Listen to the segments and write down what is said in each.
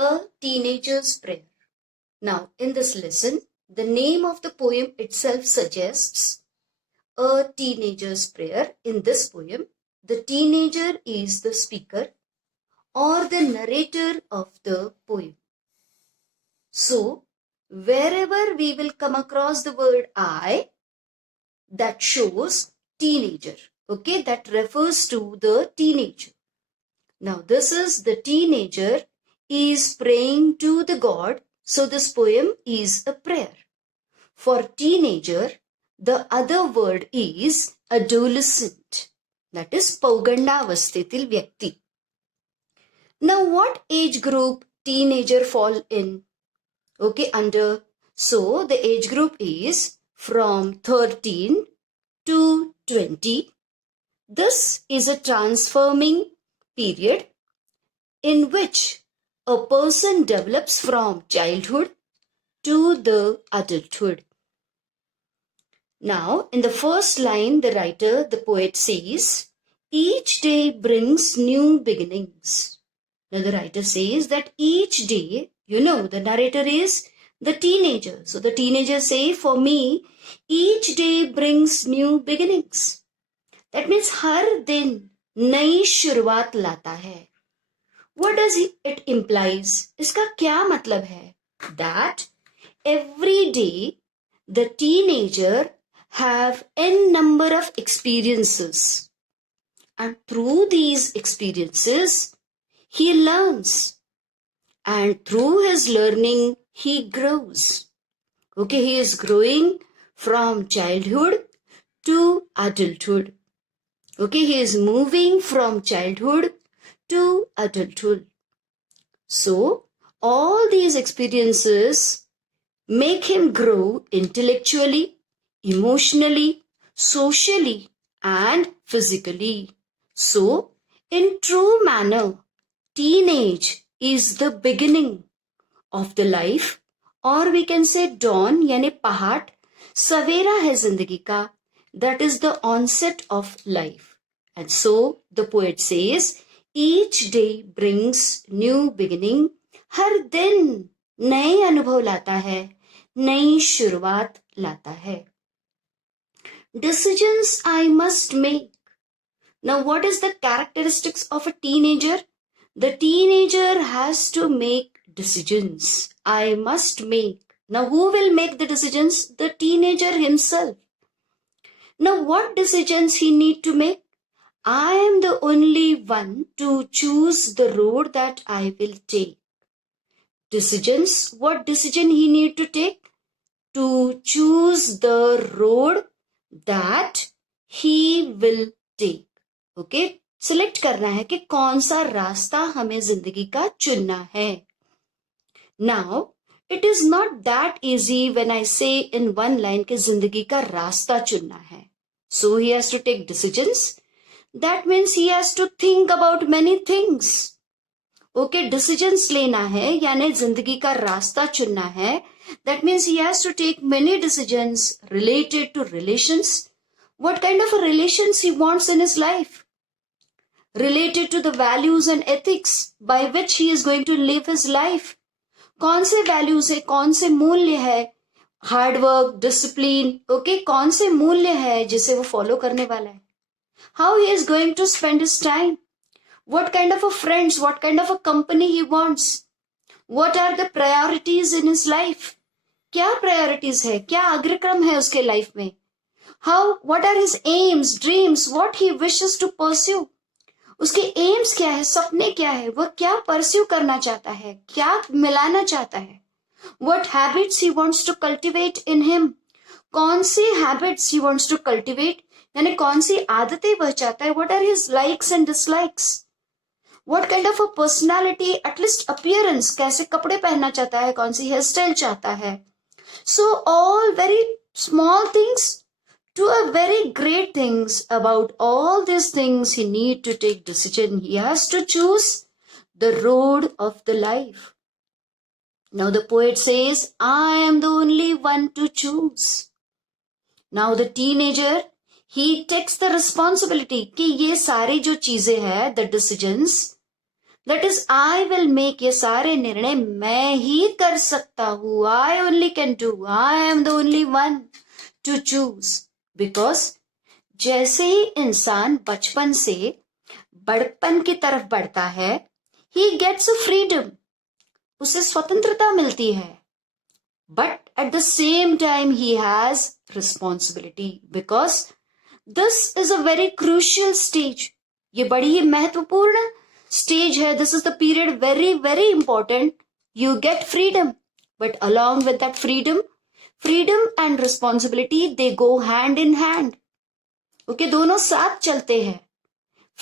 A Teenager's Prayer. Now, in this lesson, the name of the poem itself suggests a teenager's prayer. In this poem, the teenager is the speaker or the narrator of the poem. So, wherever we will come across the word I, that shows teenager. Okay, that refers to the teenager. Now, this is the teenager is praying to the God. So, this poem is a prayer. For teenager, the other word is adolescent. That is Paugandavasthetil Vyakti. Now, what age group teenager fall in? Okay, under. So, the age group is from 13 to 20. This is a transforming period in which a person develops from childhood to the adulthood. Now, in the first line, the writer, the poet says, each day brings new beginnings. Now, the writer says that each day, the narrator is the teenager. So, the teenager say, for me, each day brings new beginnings. That means, हर दिन नई शुरुआत लाता है. What does it implies? इसका क्या मतलब है? That every day the teenager have n number of experiences, and through these experiences he learns, and through his learning he grows. Okay, he is growing from childhood to adulthood. Okay, he is moving from childhood to adulthood. So, all these experiences make him grow intellectually, emotionally, socially, and physically. So, in true manner, teenage is the beginning of the life, or we can say dawn, यानी पहाड़, सवेरा है जिंदगी का, that is the onset of life. And so, the poet says, each day brings new beginning. हर दिन नए अनुभव लाता है, नई शुरुआत लाता है. Decisions I must make. Now, what is the characteristics of a teenager? The teenager has to make decisions. I must make. Now, who will make the decisions? The teenager himself. Now, what decisions he need to make? I am the only one to choose the road that I will take. Decisions. What decision he need to take? To choose the road that he will take. Okay? Select करना है कि कौन सा रास्ता हमें जिंदगी का चुनना है. Now, it is not that easy when I say in one line कि जिंदगी का रास्ता चुनना है. So he has to take decisions. That means he has to think about many things. Okay, decisions लेना है यानी जिंदगी का रास्ता चुनना है. That means he has to take many decisions related to relations. What kind of a relations he wants in his life? Related to the values and ethics by which he is going to live his life. कौन से values है, कौन से मूल्य है, hard work, discipline, okay, कौन से मूल्य है जिसे वो follow करने वाला है. How he is going to spend his time. What kind of a friends, what kind of a company he wants. What are the priorities in his life? क्या priorities है, क्या अग्रक्रम है उसके life में. How, what are his aims, dreams, what he wishes to pursue. उसके aims क्या है, सपने क्या है, वह क्या pursue करना चाहता है, क्या मिलाना चाहता है. What habits he wants to cultivate in him. कौन से habits he wants to cultivate, यानी कौन सी आदतें वह चाहता है. What are his likes and dislikes. What kind of a personality, at least appearance, कैसे कपड़े पहनना चाहता है, कौन सी hairstyle चाहता है. So all very small things to a very great things. About all these things he need to take decision. He has to choose the road of the life. Now the poet says, I am the only one to choose. Now the teenager, he takes the responsibility कि ये सारी जो चीजें हैं, the decisions, that is I will make, ये सारे निर्णय मैं ही कर सकता हूं, I only can do, I am the only one two choose. Because जैसे ही इंसान बचपन से बड़पन की तरफ बढ़ता है, ही गेट्स अ फ्रीडम, उसे स्वतंत्रता मिलती है, but at the same time he has responsibility, because this is a very crucial stage, ये बड़ी ही महत्वपूर्ण स्टेज है, this is the period very very important, you get freedom, but along with that freedom and responsibility, they go hand in hand, okay, दोनों साथ चलते हैं,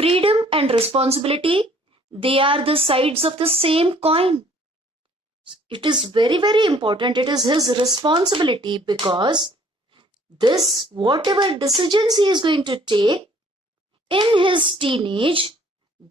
freedom and responsibility, they are the sides of the same coin. It is very very important, it is his responsibility, because this whatever decisions he is going to take in his teenage,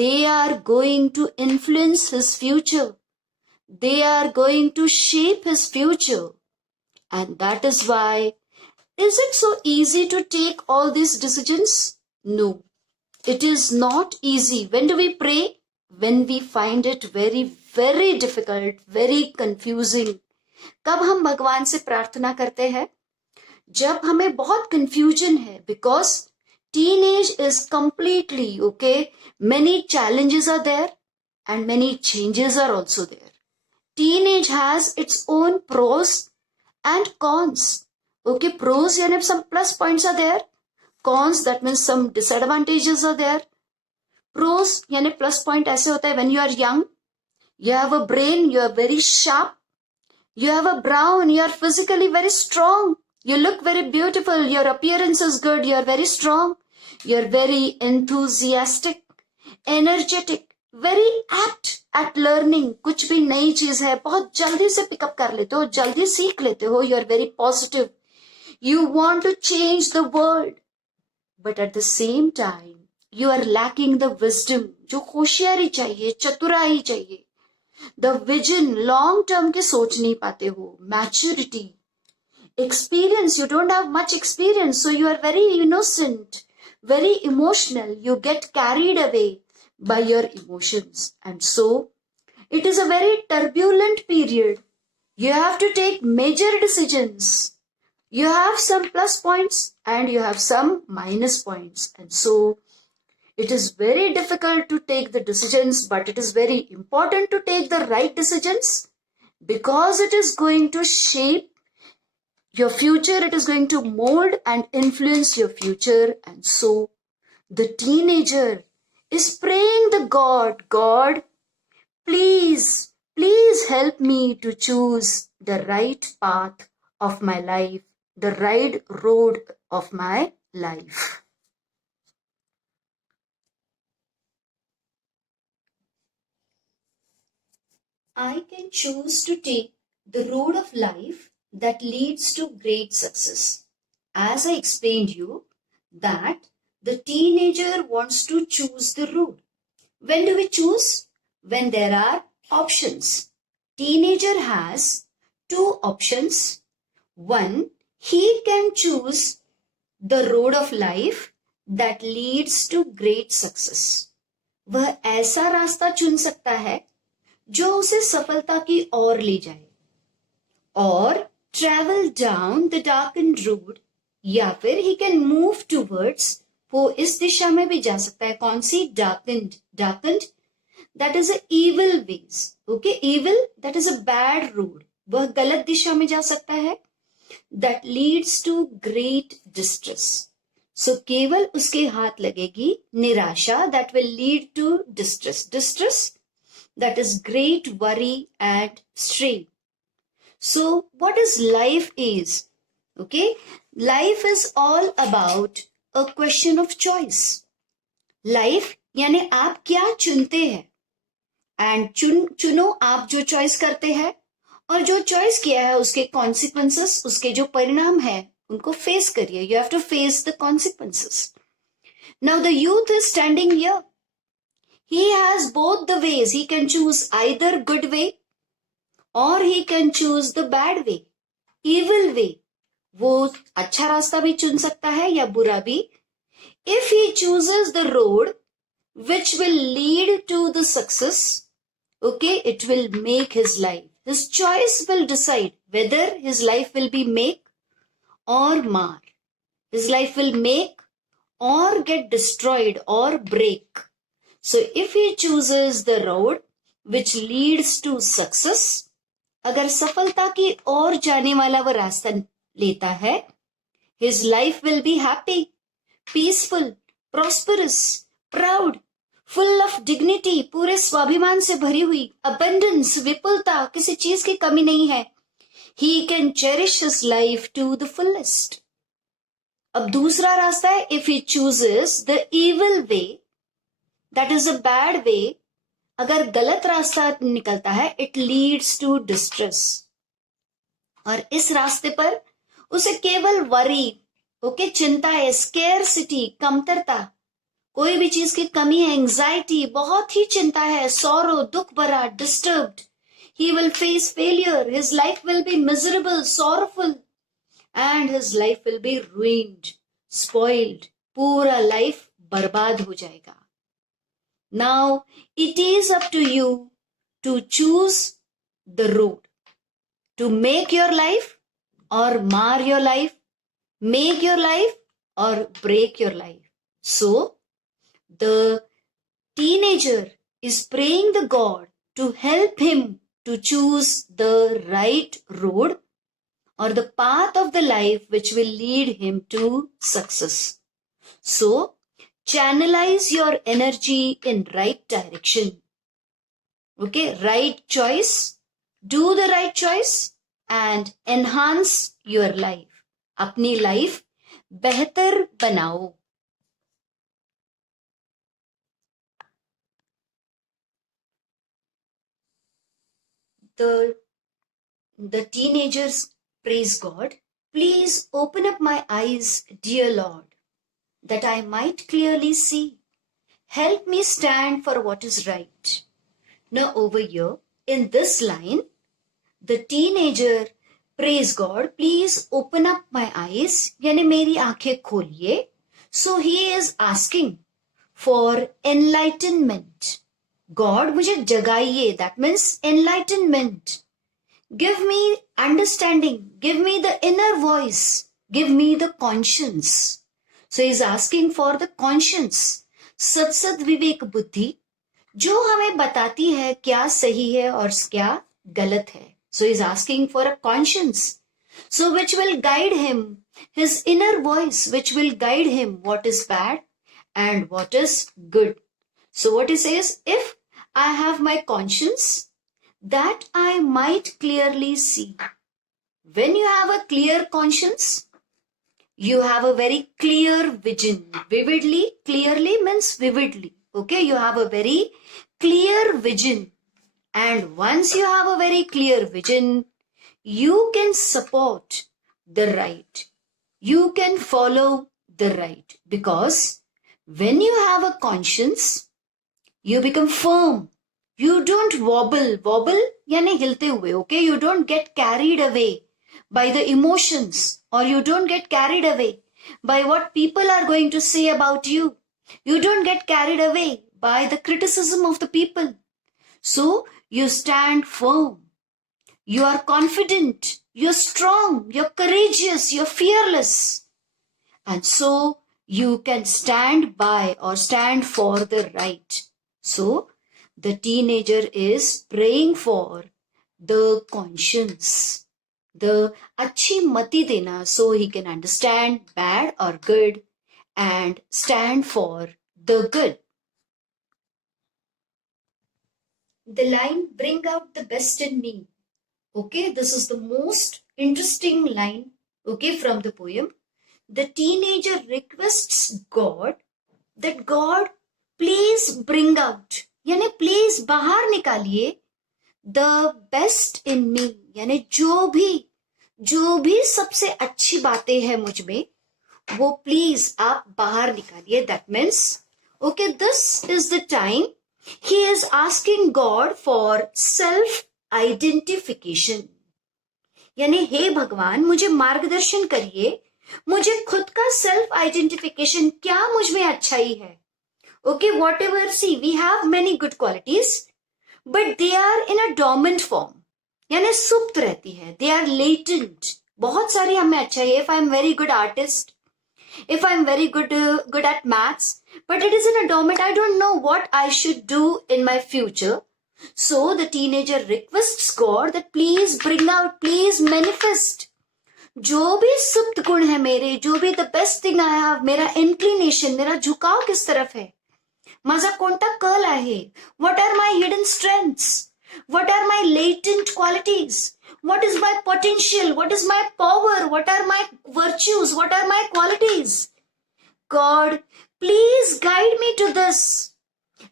they are going to influence his future, they are going to shape his future. And that is why, is it so easy to take all these decisions? No, it is not easy. When do we pray? When we find it very very difficult, very confusing. कब हम भगवान से प्रार्थना करते हैं? जब हमें बहुत confusion है, because teenage is completely, okay, many challenges are there and many changes are also there. Teenage has its own pros and cons, okay, pros यानी some plus points are there, cons that means some disadvantages are there. Pros यानी plus point ऐसे होता है, when you are young, you have a brain, you are very sharp, you have a brawn, you are physically very strong, you look very beautiful, your appearance is good, you are very strong, you are very enthusiastic, energetic, very apt at learning. कुछ भी नई चीज है बहुत जल्दी से pickup कर लेते हो, जल्दी सीख लेते हो, you are very positive, you want to change the world, but at the same time you are lacking the wisdom, जो होशियारी चाहिए, चतुराई चाहिए, the vision, long term के सोच नहीं पाते हो, maturity, experience, you don't have much experience, so you are very innocent, very emotional, you get carried away by your emotions, and so it is a very turbulent period. You have to take major decisions, you have some plus points and you have some minus points, and so it is very difficult to take the decisions, but it is very important to take the right decisions, because it is going to shape your future, it is going to mold and influence your future. And so the teenager is praying the God, please, please help me to choose the right path of my life, the right road of my life. I can choose to take the road of life that leads to great success. As I explained you, that the teenager wants to choose the road. When do we choose? When there are options. Teenager has two options. One, he can choose the road of life that leads to great success. वह ऐसा रास्ता चुन सकता है जो उसे सफलता की ओर ले जाए, और ट्रेवल डाउन द डार्कन्ड रोड, या फिर ही कैन मूव टूवर्ड्स, वो इस दिशा में भी जा सकता है, कौन सी? Darkened, that is a evil ways, okay, evil that is a bad road, वह गलत दिशा में जा सकता है, that leads to great distress, so केवल उसके हाथ लगेगी निराशा, that will lead to distress, that is great worry and strain. So what is life is? Okay, life is all about a question of choice. Life यानी आप क्या चुनते हैं, एंड चुनो आप जो चॉइस करते हैं, और जो चॉइस किया है उसके कॉन्सिक्वेंसेस, उसके जो परिणाम है उनको फेस करिए. You have to face the consequences. Now the youth is standing here. He has both the ways. He can choose either good way or he can choose the bad way, evil way. वो अच्छा रास्ता भी चुन सकता है या बुरा भी. If he chooses the road which will lead to the success. Okay, it will make his life. His choice will decide whether his life will be make or mar. His life will make or get destroyed or break. So if he chooses the road which leads to success, अगर सफलता की ओर जाने वाला वो रास्ता लेता है, his life will be happy, peaceful, prosperous, proud, full of dignity, पूरे स्वाभिमान से भरी हुई, abundance, विपुलता, किसी चीज की कमी नहीं है. He can cherish his life to the fullest. अब दूसरा रास्ता है, if he chooses the evil way, that is a bad way, अगर गलत रास्ता निकलता है, it leads to distress. और इस रास्ते पर उसे केवल वरी, ओके, चिंता है, स्केर्सिटी, कमतरता, कोई भी चीज की कमी है, एंजाइटी, बहुत ही चिंता है, सौरो, दुख भरा, disturbed. He will face failure, his life will be miserable, sorrowful, and his life will be ruined, spoiled. पूरा लाइफ बर्बाद हो जाएगा. Now it is up to you to choose the road, to make your life or mar your life, make your life or break your life. So the teenager is praying the God to help him to choose the right road or the path of the life which will lead him to success. So channelize your energy in right direction. Okay, right choice, do the right choice and enhance your life. अपनी life बेहतर बनाओ. The teenagers praise God. Please open up my eyes, dear Lord, that I might clearly see. Help me stand for what is right. Now over here, in this line, the teenager praise God, please open up my eyes, यानी मेरी आंखें खोलिए. So he is asking for enlightenment. God, मुझे जगाइए, that means enlightenment. Give me understanding, give me the inner voice, give me the conscience. So he is asking for the conscience, सत्सद विवेक बुद्धि, जो हमें बताती है क्या सही है और क्या गलत है. So he is asking for a conscience, so which will guide him, his inner voice, which will guide him what is bad and what is good. So what he says, if I have my conscience, that I might clearly see. When you have a clear conscience, you have a very clear vision. Vividly, clearly means vividly. Okay, you have a very clear vision. And once you have a very clear vision, you can support the right. You can follow the right. Because when you have a conscience, you become firm. You don't wobble. Wobble यानी हिलते हुए. Okay, you don't get carried away by the emotions, or you don't get carried away by what people are going to say about you. You don't get carried away by the criticism of the people. So you stand firm. You are confident. You're strong. You're courageous. You're fearless. And so you can stand by or stand for the right. So the teenager is praying for the conscience, the अच्छी मति देना, so he can understand bad or good and stand for the good. The line, bring out the best in me. Okay, this is the most interesting line, okay, from the poem. The teenager requests God that God, please bring out, यानी please बाहर निकालिए, the best in me, यानी जो भी सबसे अच्छी बातें हैं मुझ में, वो प्लीज आप बाहर निकालिए. That means, okay, this is the time he is asking God for self-identification. यानी हे भगवान, मुझे मार्गदर्शन करिए, मुझे खुद का सेल्फ आइडेंटिफिकेशन, क्या मुझ में अच्छाई है, Okay, whatever, see, we have many good qualities, but they are in a dormant form. यानी सुप्त रहती है. They are latent. बहुत सारी हमें अच्छा है. If I'm very good artist, if I'm very good at maths, but it is in a dormant, I don't know what I should do in my future. So the teenager requests God that please bring out, please manifest. जो भी सुप्त गुण है मेरे, जो भी the best thing I have, मेरा inclination, मेरा झुकाव किस तरफ है, माझा कोणता कल आहे, what are my hidden strengths, what are my latent qualities, what is my potential, what is my power, what are my virtues, what are my qualities. God, please guide me to this,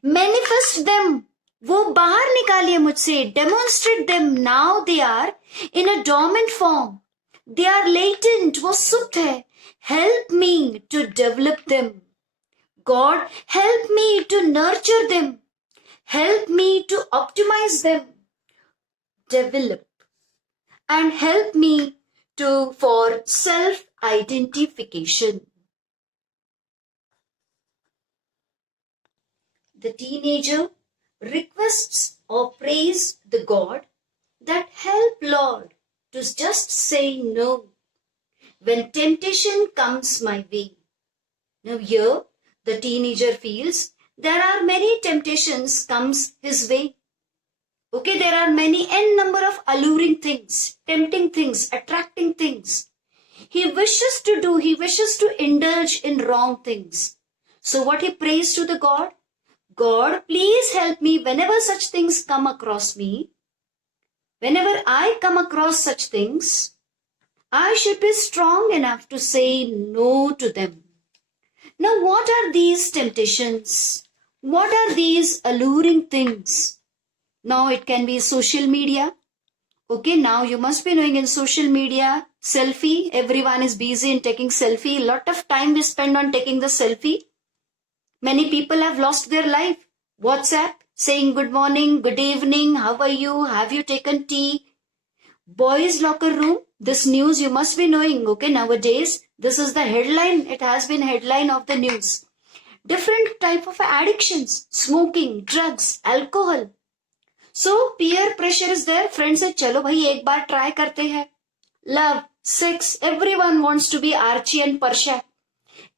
manifest them, वो बाहर निकालिए मुझसे, demonstrate them. Now they are in a dormant form, they are latent, वो सुप्त है. Help me to develop them. God, help me to nurture them. Help me to optimize them, develop, and help me for self-identification. The teenager requests or prays the God that help Lord to just say no when temptation comes my way. Now here the teenager feels there are many temptations comes his way. Okay, there are many n number of alluring things, tempting things, attracting things. He wishes to indulge in wrong things. So what he prays to the God, God, please help me whenever such things come across me. Whenever I come across such things, I should be strong enough to say no to them. Now, what are these temptations? What are these alluring things? Now, it can be social media. Okay, now you must be knowing in social media, selfie, everyone is busy in taking selfie. A lot of time we spend on taking the selfie. Many people have lost their life. WhatsApp, saying good morning, good evening, how are you, have you taken tea? Boys' locker room, this news you must be knowing, okay, nowadays, this is the headline, it has been headline of the news. Different type of addictions, smoking, drugs, alcohol. So, peer pressure is there, friends say, chalo bhai, ek baar try karte hai. Love, sex, everyone wants to be Archie and Parsha.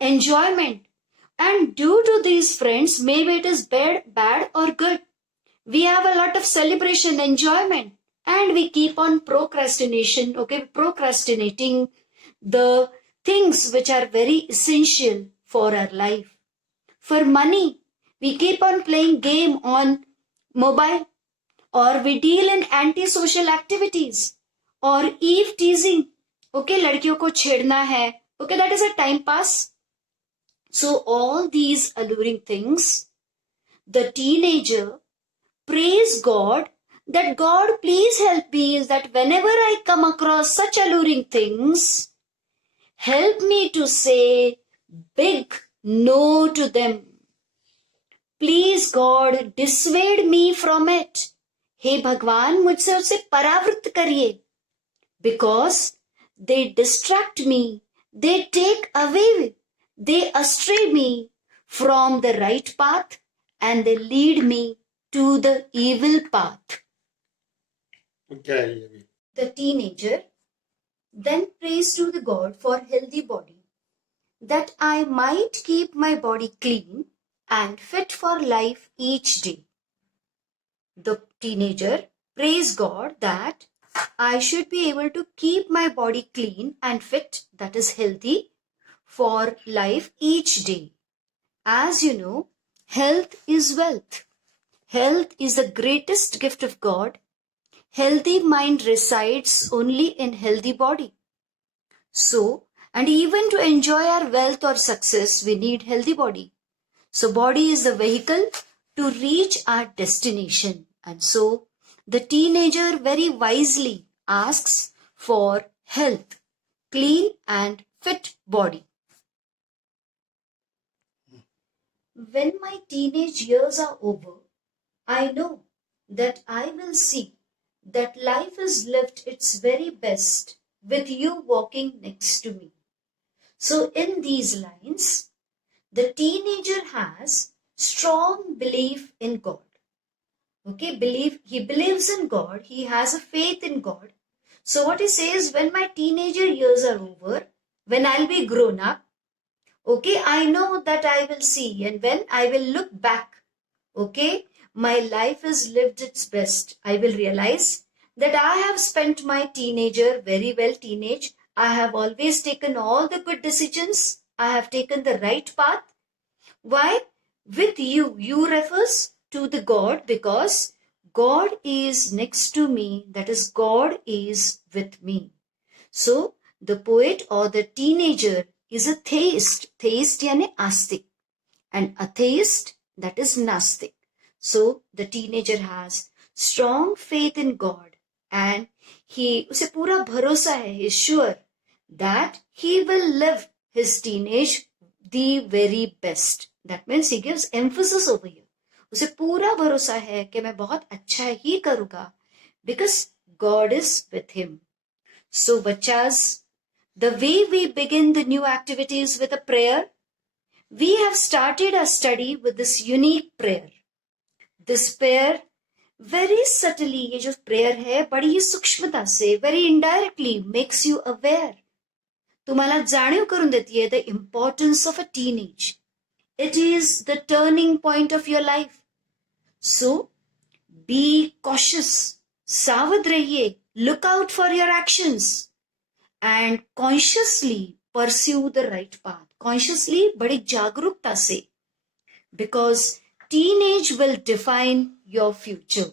Enjoyment. And due to these friends, maybe it is bad or good. We have a lot of celebration, enjoyment. And we keep on procrastinating the things which are very essential for our life. For money, we keep on playing game on mobile, or we deal in anti-social activities, or eve teasing. Okay, ladkiyon ko chhedna hai. Okay, that is a time pass. So all these alluring things, the teenager prays God that God please help me, is that whenever I come across such alluring things, help me to say big no to them. Please God, dissuade me from it. हे भगवान, मुझसे उसे परावृत्त करिए. Because they distract me, they take away, they astray me from the right path, and they lead me to the evil path. Okay. The teenager then prays to the God for healthy body, that I might keep my body clean and fit for life each day. The teenager prays God that I should be able to keep my body clean and fit, that is healthy, for life each day. As you know, health is wealth. Health is the greatest gift of God. Healthy mind resides only in healthy body. So, and even to enjoy our wealth or success, we need healthy body. So, body is the vehicle to reach our destination. And so, the teenager very wisely asks for health, clean and fit body. When my teenage years are over, I know that I will see that life is lived its very best with you walking next to me. So in these lines, the teenager has strong belief in God. Okay, he believes in God, he has a faith in God. So what he says, when my teenager years are over, when I'll be grown up, okay, I know that I will see, and when I will look back, okay, my life has lived its best. I will realize that I have spent my teenager very well, teenage. I have always taken all the good decisions. I have taken the right path. Why? With you refers to the God, because God is next to me, that is, God is with me. So, the poet or the teenager is a theist. Theist yani astik. And atheist, that is nastic. So, the teenager has strong faith in God, and उसे पूरा भरोसा है, he is sure that he will live his teenage the very best. That means he gives emphasis over here. उसे पूरा भरोसा है कि मैं बहुत अच्छा ही करूँगा, because God is with him. So, bachas, the way we begin the new activities with a prayer, we have started our study with this unique prayer. This prayer very subtly, ये जो prayer है बड़ी ही सूक्ष्मता से, very indirectly makes you aware. तुम्हाला जाणीव करून देती है the importance of a teenage. It is the turning point of your life. So, be cautious. सावध रहिए. Look out for your actions. And consciously pursue the right path. Consciously, बड़ी जागरूकता से. Because teenage will define your future.